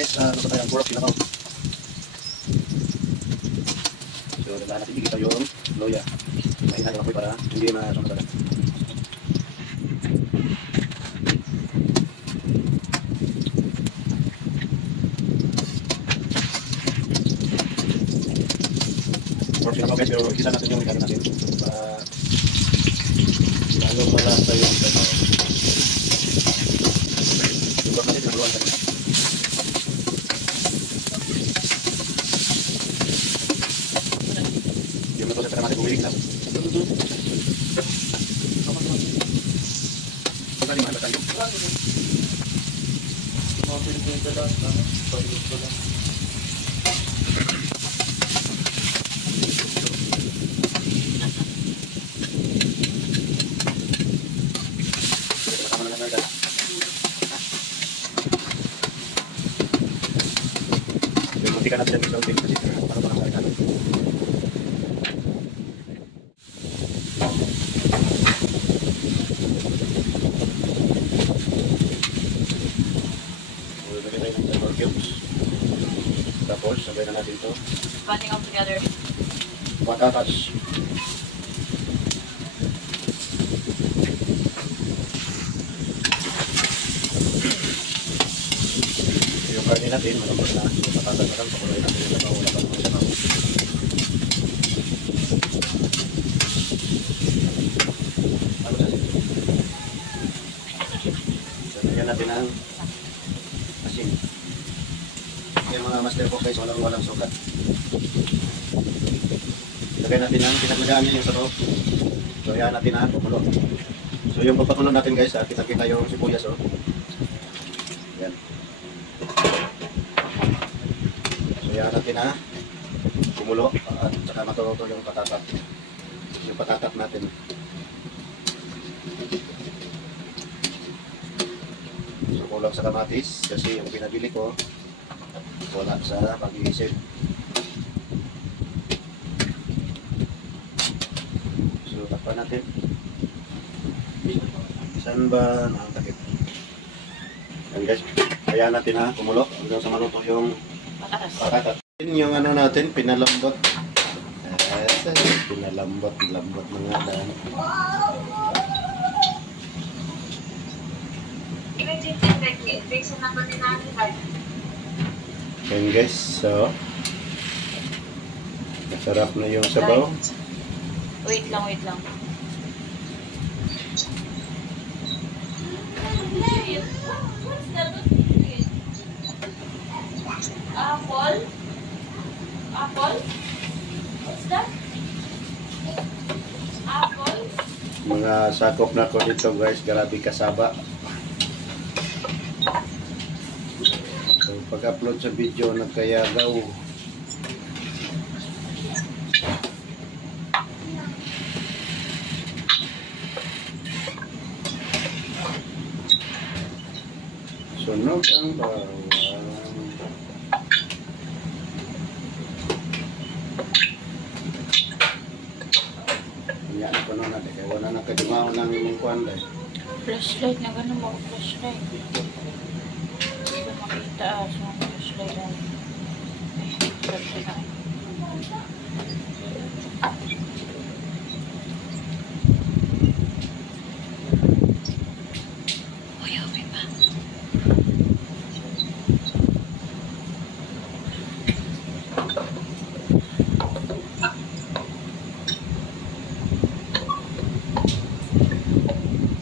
guys, ano pa tayo? Burok sila. So, dadaan natin dito yung loya. May natin ako para hindi masunod agad. Burok sila guys, pero kita natin yung ikano natin. Lalo malasa yung sabaw. Yung burok natin, pinaguluan natin. Para natin bumili kita. Pagka lima ba tayo? Masama na lang natin. Muntikan natin ang isang kasi para makakalitan. Tapos, sabay na natin ito. Bonding all together. Patatas. Yung karne natin, malambot na. Yung patatas na lang, pakuloy natin yung sabaw. Wala pa naman sabaw. Lagyan natin ang asin. Yung mga master po guys, walang sugat. Ilagay natin ang pinaglagaan niya yung sabaw. So, yan natin ang pakulo. So, yung pagpakulo natin guys, kita-kita yung sibuyas. Oh. Yan. So, yan natin na kumulo at saka maturuto yung patatat. Yung patatat natin. So, kulang sa kamatis kasi yung pinabili ko wala sa pag-iisip. So, takpan natin. Saan ba nakatakip? Yan guys, kaya natin na kumulo hanggang sa maluto yung patatas. Yung ano natin, pinalambot. Pinalambot mga dan. Yan guys, so masarap na yung sabaw. Wait lang. Apple? What's that? Apple? Mga sakop na ko dito guys, grabe kasaba. So, pag-upload sa video, nagkayagaw. Sunog ang bawang. Yan ako na natin, kaya wala na kadimaw ng kuwan dahil. Flashlight na gano'n mo, flashlight. Hindi ko makita sa mga flashlight na. Flashlight. Uy, okay pa.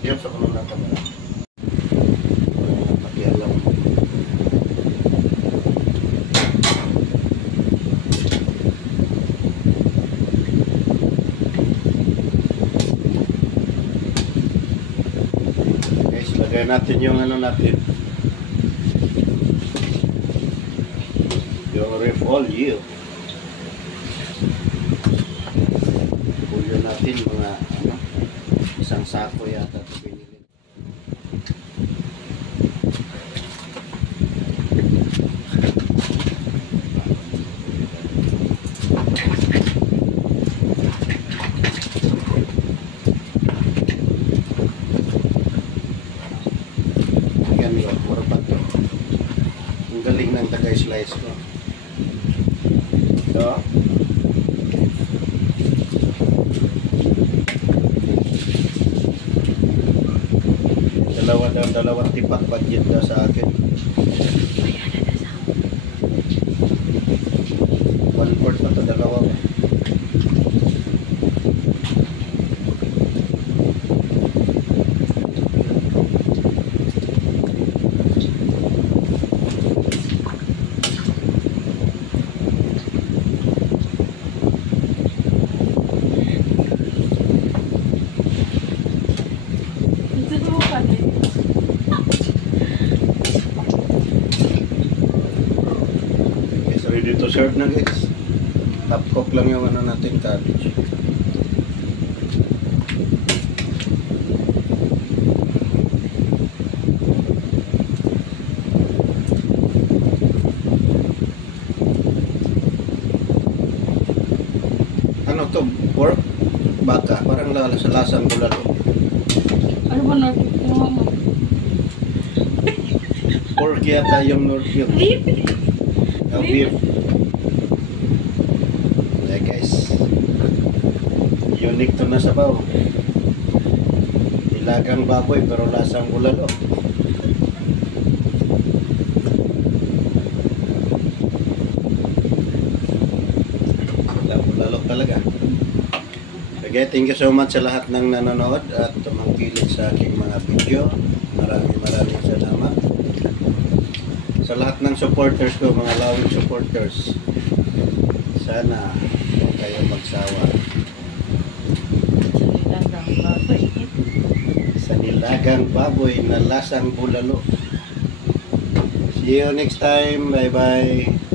Yung sa kulong ng kamera. Pakialam. Guys, lagay natin yung ano natin. Yung repolyo. Repolyo natin mga ano. Isang sako yata ito pinili. Yan yun, mura pa ito. Ang galing ng taga-slice ko. Ito. Dalawang tipak budget daw sa akin. 1/4 pa to, dalawa. Gusto mo pa din. Okay, so ready to serve na guys. Half cook lang yung ano natin, cabbage. Ano to? Pork? Baka? Parang sa lasang bulalo. Ano ba nakikita mo? Pork yata yung Northfield. Beef? Beef. Yeah guys. Unique to na sabaw. Ilagang baboy pero lasang bulalo. Bulalo talaga. Okay, thank you so much sa lahat ng nanonood at tumangkilik sa aking mga video. Maraming salamat. Sa lahat ng supporters ko, mga lawing supporters, sana huwag kayo magsawa sa nilagang baboy na lasang bulalo. See you next time. Bye bye.